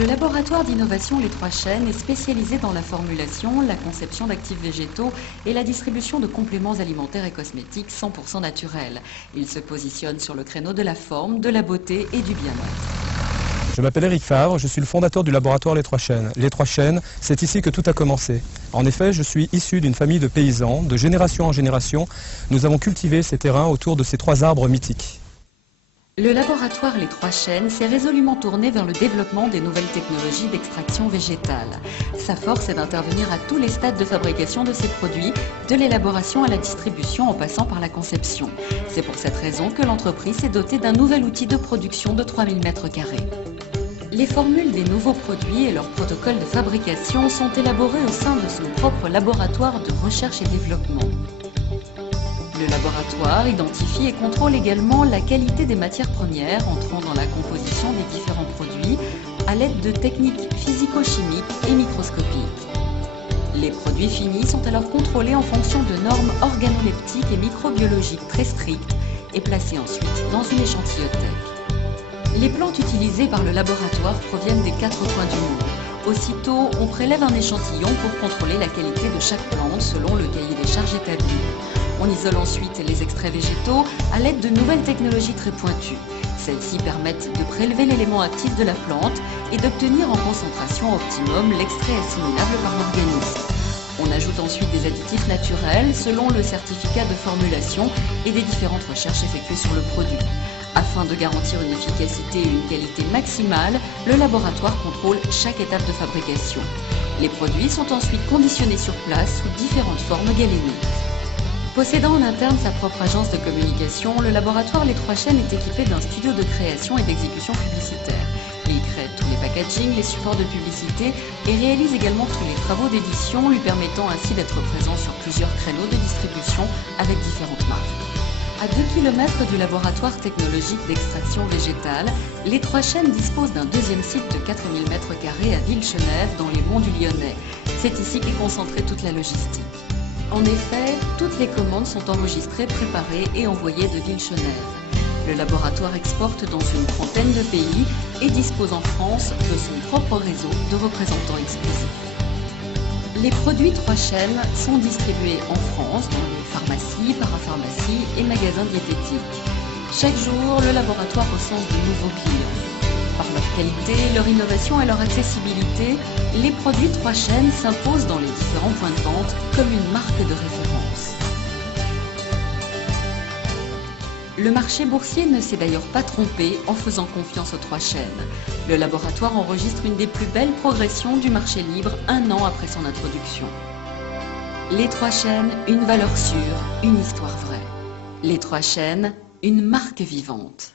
Le laboratoire d'innovation Les Trois Chênes est spécialisé dans la formulation, la conception d'actifs végétaux et la distribution de compléments alimentaires et cosmétiques 100% naturels. Il se positionne sur le créneau de la forme, de la beauté et du bien-être. Je m'appelle Eric Favre, je suis le fondateur du laboratoire Les Trois Chênes. Les Trois Chênes, c'est ici que tout a commencé. En effet, je suis issu d'une famille de paysans. De génération en génération, nous avons cultivé ces terrains autour de ces trois arbres mythiques. Le laboratoire Les Trois Chênes s'est résolument tourné vers le développement des nouvelles technologies d'extraction végétale. Sa force est d'intervenir à tous les stades de fabrication de ces produits, de l'élaboration à la distribution en passant par la conception. C'est pour cette raison que l'entreprise s'est dotée d'un nouvel outil de production de 3000 m². Les formules des nouveaux produits et leurs protocoles de fabrication sont élaborés au sein de son propre laboratoire de recherche et développement. Le laboratoire identifie et contrôle également la qualité des matières premières entrant dans la composition des différents produits à l'aide de techniques physico-chimiques et microscopiques. Les produits finis sont alors contrôlés en fonction de normes organoleptiques et microbiologiques très strictes et placés ensuite dans une échantillotthèque. Les plantes utilisées par le laboratoire proviennent des 4 coins du monde. Aussitôt, on prélève un échantillon pour contrôler la qualité de chaque plante selon le cahier des charges établi. On isole ensuite les extraits végétaux à l'aide de nouvelles technologies très pointues. Celles-ci permettent de prélever l'élément actif de la plante et d'obtenir en concentration optimum l'extrait assimilable par l'organisme. On ajoute ensuite des additifs naturels selon le certificat de formulation et des différentes recherches effectuées sur le produit. Afin de garantir une efficacité et une qualité maximale, le laboratoire contrôle chaque étape de fabrication. Les produits sont ensuite conditionnés sur place sous différentes formes galéniques. Possédant en interne sa propre agence de communication, le laboratoire Les Trois Chênes est équipé d'un studio de création et d'exécution publicitaire. Il crée tous les packagings, les supports de publicité et réalise également tous les travaux d'édition, lui permettant ainsi d'être présent sur plusieurs créneaux de distribution avec différentes marques. À 2 km du laboratoire technologique d'extraction végétale, Les Trois Chênes dispose d'un deuxième site de 4000 m² à Ville-Chenève dans les monts du Lyonnais. C'est ici qu'est concentrée toute la logistique. En effet, toutes les commandes sont enregistrées, préparées et envoyées de Ville-Chenève. Le laboratoire exporte dans une trentaine de pays et dispose en France de son propre réseau de représentants exclusifs. Les produits Trois Chênes sont distribués en France dans les pharmacies, parapharmacies et magasins diététiques. Chaque jour, le laboratoire recense de nouveaux clients. Par leur qualité, leur innovation et leur accessibilité, les produits Trois Chênes s'imposent dans les différents points de vente comme une marque de référence. Le marché boursier ne s'est d'ailleurs pas trompé en faisant confiance aux Trois Chênes. Le laboratoire enregistre une des plus belles progressions du marché libre 1 an après son introduction. Les Trois Chênes, une valeur sûre, une histoire vraie. Les Trois Chênes, une marque vivante.